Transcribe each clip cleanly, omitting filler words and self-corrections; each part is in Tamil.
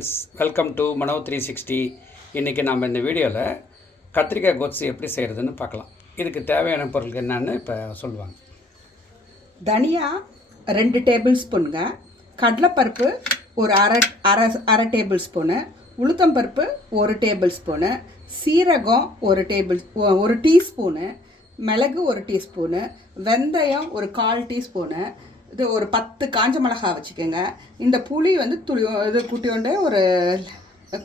ஃப்ரெண்ட்ஸ், வெல்கம் டு மனோ 360. இன்றைக்கி நம்ம இந்த வீடியோவில் கத்திரிக்காய் கோத்சு எப்படி செய்கிறதுன்னு பார்க்கலாம். இதுக்கு தேவையான பொருட்கள் என்னன்னு இப்போ சொல்லுவாங்க. தனியா 2 டேபிள் ஸ்பூனுங்க, கடலைப்பருப்பு ஒரு அரை டேபிள் ஸ்பூனு, உளுத்தம்பருப்பு 1 டேபிள் ஸ்பூனு, சீரகம் 1 டீஸ்பூனு, மிளகு 1 டீஸ்பூனு, வெந்தயம் ஒரு 1/4 டீஸ்பூனு, இது ஒரு 10 காஞ்ச மிளகாய் வச்சுக்கோங்க. இந்த புளி வந்து இது குட்டியோண்டு ஒரு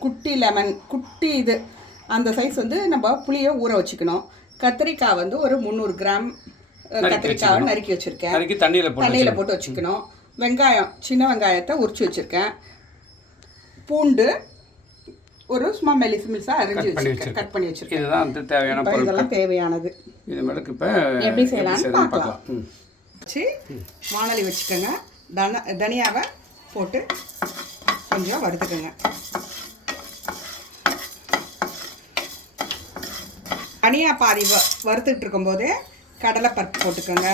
குட்டி லெமன் குட்டி இது அந்த சைஸ் வந்து நம்ம புளியை ஊற வச்சுக்கணும். கத்திரிக்காய் வந்து ஒரு 300 கிராம் கத்திரிக்காவை நறுக்கி வச்சுருக்கேன், தண்ணியில் போட்டு வச்சுக்கணும். வெங்காயம், சின்ன வெங்காயத்தை உரிச்சு வச்சுருக்கேன். பூண்டு ஒரு சும்மா மெலிசாக அரைஞ்சி வச்சுருக்கேன், கட் பண்ணி வச்சுருக்கேன். இதுதான் வந்து தேவையான பொருட்கள். இதெல்லாம் தேவையானது. இது மேலுக்கு இப்போ எப்படி செய்யலாம்னு பார்க்கலாம். வச்சு வானலி வச்சுக்கோங்க. தனியாவை போட்டு கொஞ்சம் வறுத்துக்கோங்க. தனியா பாதி வறுத்துட்டு இருக்கும்போதே கடலைப்பருப்பு போட்டுக்கோங்க.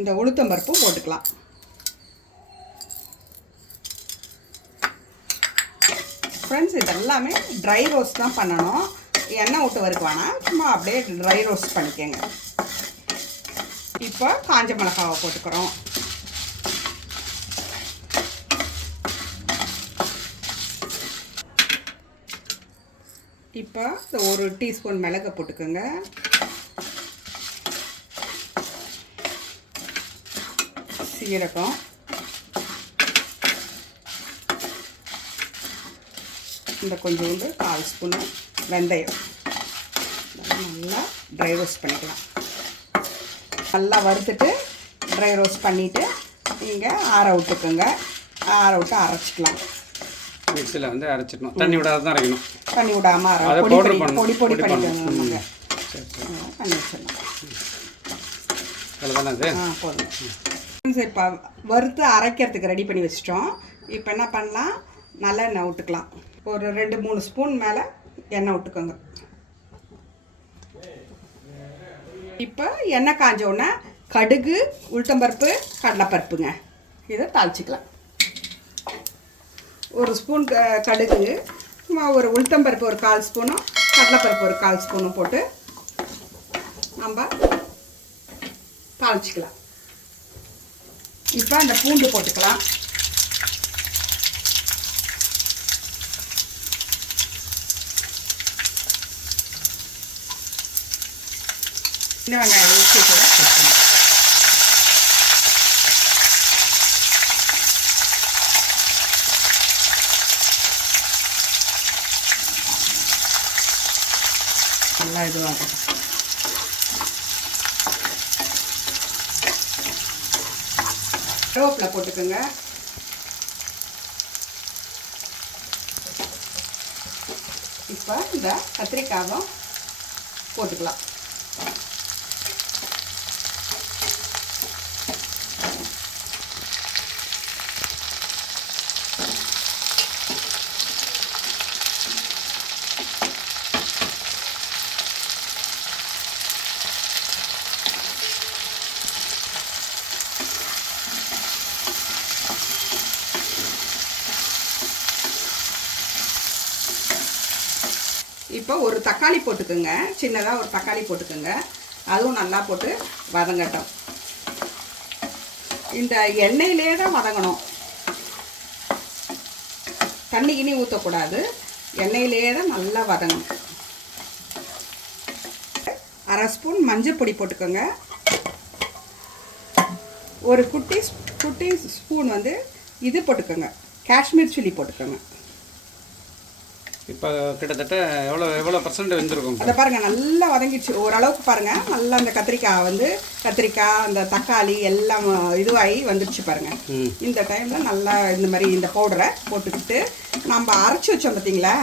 இந்த உளுத்தம்பருப்பும் போட்டுக்கலாம். ஃப்ரெண்ட்ஸ், இதெல்லாமே ட்ரை ரோஸ்ட் தான் பண்ணணும். எண்ணெய் விட்டு வறுக்க வேணாம், சும்மா அப்படியே ட்ரை ரோஸ்ட் பண்ணிக்கோங்க. இப்போ காஞ்ச மிளகாவை போட்டுக்கிறோம். இப்போ ஒரு டீஸ்பூன் மிளகை போட்டுக்கோங்க. சீரகம், இந்த கொஞ்சோண்டு 1/4 ஸ்பூனு வெந்தயம். நல்லா ட்ரை ரோஸ்ட் பண்ணிக்கலாம். நல்லா வறுத்துட்டு ட்ரை ரோஸ்ட் பண்ணிவிட்டு நீங்கள் ஆற விட்டுக்கோங்க. ஆற விட்டு அரைச்சிக்கலாம். மிக்ஸியில் வந்து அரைச்சிக்கணும், தண்ணி விடாத தான் அரைக்கணும். தண்ணி விடாமல் பொடி பண்ணிக்கோங்க. பண்ணி வச்சிடலாம். போதும். இப்போ வறுத்து அரைக்கிறதுக்கு ரெடி பண்ணி வச்சிட்டோம். இப்போ என்ன பண்ணலாம், நல்லெண்ணெய் விட்டுக்கலாம். ஒரு 2-3 ஸ்பூன் மேலே எண்ணெய் விட்டுக்கோங்க. இப்போ எண்ணெய் காஞ்சோடனே கடுகு, உளுத்தம்பருப்பு, கடலைப்பருப்புங்க, இதை தாளிச்சிக்கலாம். 1 ஸ்பூன் கடுகு, ஒரு உளுத்தம்பருப்பு ஒரு 1/4 ஸ்பூனும், கடலைப்பருப்பு ஒரு 1/4 ஸ்பூனும் போட்டு நம்ம தாளிச்சிக்கலாம். இப்போ அந்த பூண்டு போட்டுக்கலாம். சின்ன வெங்காயம் ஊற்றி கூட சேர்க்கணும். நல்லா இதுவாகும். கருவேப்பிலை போட்டுக்கோங்க. இப்போ இந்த கத்திரிக்காயும் போட்டுக்கலாம். இப்போ ஒரு தக்காளி போட்டுக்கோங்க. சின்னதாக ஒரு தக்காளி போட்டுக்கோங்க. அதுவும் நல்லா போட்டு வதங்கட்டும். இந்த எண்ணெயிலே தான் வதங்கணும், தண்ணி கிண்ணி ஊற்றக்கூடாது. எண்ணெயிலே தான் நல்லா வதங்கணும். 1/2 ஸ்பூன் மஞ்சள் பொடி போட்டுக்கோங்க. ஒரு குட்டி ஸ்பூன் வந்து இது போட்டுக்கோங்க, காஷ்மீர் சில்லி போட்டுக்கோங்க. இப்போ கிட்டத்தட்ட எவ்வளோ பர்சன்ட் வெந்திருக்கும் அதை பாருங்கள். நல்லா வதங்கிடுச்சு ஓரளவுக்கு பாருங்கள். நல்லா அந்த கத்திரிக்காய் அந்த தக்காளி எல்லாம் இதுவாகி வந்துடுச்சு பாருங்கள். இந்த டைமில் நல்லா இந்த மாதிரி இந்த பவுடரை போட்டுக்கிட்டு நம்ம அரைச்சி வச்சோம் பார்த்தீங்களா,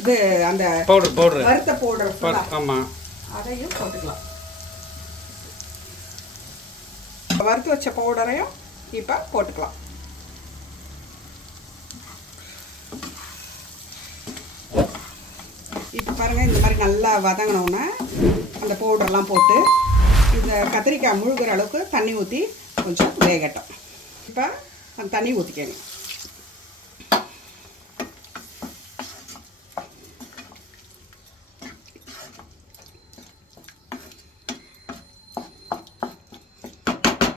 இது அந்த பவுடர் வறுத்த பவுடர், ஆமாம், அதையும் போட்டுக்கலாம். வறுத்து வச்ச பவுடரையும் இப்போ போட்டுக்கலாம். இப்போ பாருங்கள், இந்த மாதிரி நல்லா வதங்கினோன்னே அந்த பவுடர்லாம் போட்டு இந்த கத்திரிக்காய் முழுகிற அளவுக்கு தண்ணி ஊற்றி கொஞ்சம் வேகட்டும். இப்போ அந்த தண்ணி ஊற்றிக்கங்க.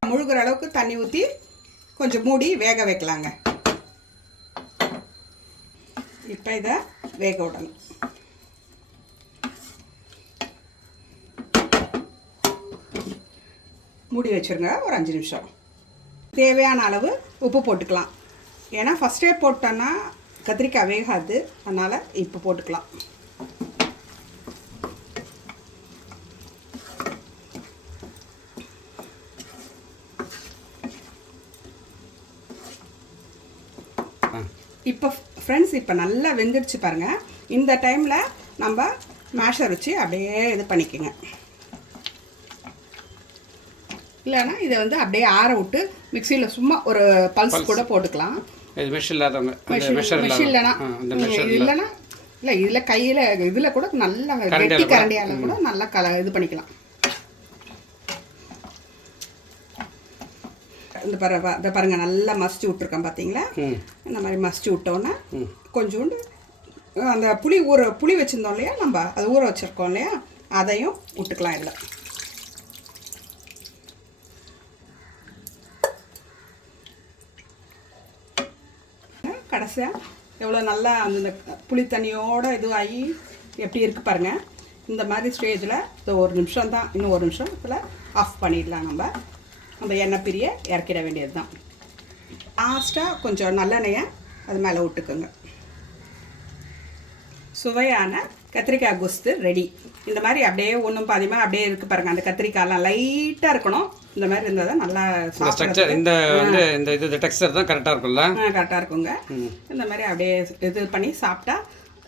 முழுகிற அளவுக்கு தண்ணி ஊற்றி கொஞ்சம் மூடி வேக வைக்கலாங்க. இப்போ இதை வேக விடணும். மூடி வச்சுருங்க ஒரு 5 நிமிஷம். தேவையான அளவு உப்பு போட்டுக்கலாம். ஏன்னா ஃபஸ்ட்டே போட்டோன்னா கத்திரிக்காய் வேகாது, அதனால் இப்போ போட்டுக்கலாம். இப்போ ஃப்ரெண்ட்ஸ் இப்போ நல்லா வெந்துடுச்சு பாருங்கள். இந்த டைமில் நம்ம மேஷர் வச்சு அப்படியே இது பண்ணிக்கோங்க. இல்லைன்னா இதை வந்து அப்படியே ஆற விட்டு மிக்சியில் சும்மா ஒரு பல்ஸ் கூட போட்டுக்கலாம். இல்லைன்னா இல்லை இதில் கையில் இதில் கூட நல்லா கெட்டி கரண்டியால் கூட நல்லா இது பண்ணிக்கலாம். இந்த பாருங்கள் நல்லா மசிச்சு விட்ருக்கேன் பார்த்தீங்களா? இந்த மாதிரி மசிச்சு விட்டோன்னே கொஞ்சோண்டு அந்த புளி வச்சுருந்தோம் இல்லையா, நம்ம அதை ஊற வச்சுருக்கோம் இல்லையா, அதையும் விட்டுக்கலாம். இதில் கடைசியாக எவ்வளோ நல்லா அந்த புளி தண்ணியோடு இதுவாகி எப்படி இருக்குது பாருங்கள். இந்த மாதிரி ஸ்டேஜில் இது 1 நிமிஷம் தான், இன்னும் 1 நிமிஷத்தில் ஆஃப் பண்ணிடலாம். நம்ம எண்ணெய் பிரிய இறக்கிட வேண்டியது தான். லாஸ்ட்டாக கொஞ்சம் நல்லெண்ணெயை அது மேலே விட்டுக்குங்க. சுவையான கத்திரிக்காய் கோஸ்து ரெடி. இந்த மாதிரி அப்படியே ஒன்றும் பாதியமாக அப்படியே இருக்குது பாருங்கள். அந்த கத்திரிக்காயெலாம் லைட்டாக இருக்கணும். இந்த மாதிரி இருந்தால் தான் நல்லா இந்த டெக்ஸ்சர் தான் கரெக்டாக இருக்கும்ல. கரெக்டாக இருக்குங்க. இந்த மாதிரி அப்படியே இது பண்ணி சாப்பிட்டா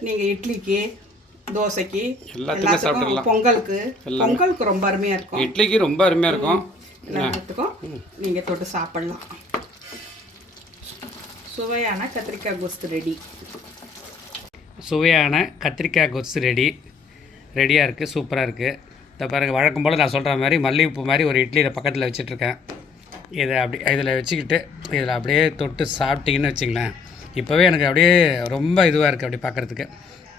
நீங்கள் இட்லிக்கு, தோசைக்கு, எல்லாத்துக்கும், பொங்கலுக்கு ரொம்ப அருமையாக இருக்கும். இட்லிக்கு ரொம்ப அருமையாக இருக்கும். எல்லாத்துக்கும் நீங்கள் தொட்டு சாப்பிடலாம். சுவையான கத்திரிக்காய் கோஸ்து ரெடி. சுவையான கத்திரிக்காய் கோஸ்து ரெடியாக இருக்குது. சூப்பராக இருக்குது. இந்த பாருங்கள், வழக்கம் போல் நான் சொல்கிற மாதிரி மல்லிகைப்பூ மாதிரி ஒரு இட்லி இதை பக்கத்தில் வச்சிட்ருக்கேன். இதை அப்படி இதில் வச்சுக்கிட்டு இதில் அப்படியே தொட்டு சாப்பிட்டிங்கன்னு வச்சிங்களேன், இப்போவே எனக்கு அப்படியே ரொம்ப இதுவாக இருக்குது அப்படி பார்க்குறதுக்கு.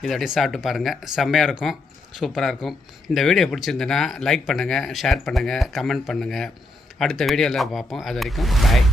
இதை அப்படியே சாப்பிட்டு பாருங்கள், செம்மையாக இருக்கும், சூப்பராக இருக்கும். இந்த வீடியோ பிடிச்சிருந்துன்னா லைக் பண்ணுங்கள், ஷேர் பண்ணுங்கள், கமெண்ட் பண்ணுங்கள். அடுத்த வீடியோவில் பார்ப்போம். அது வரைக்கும் பாய்.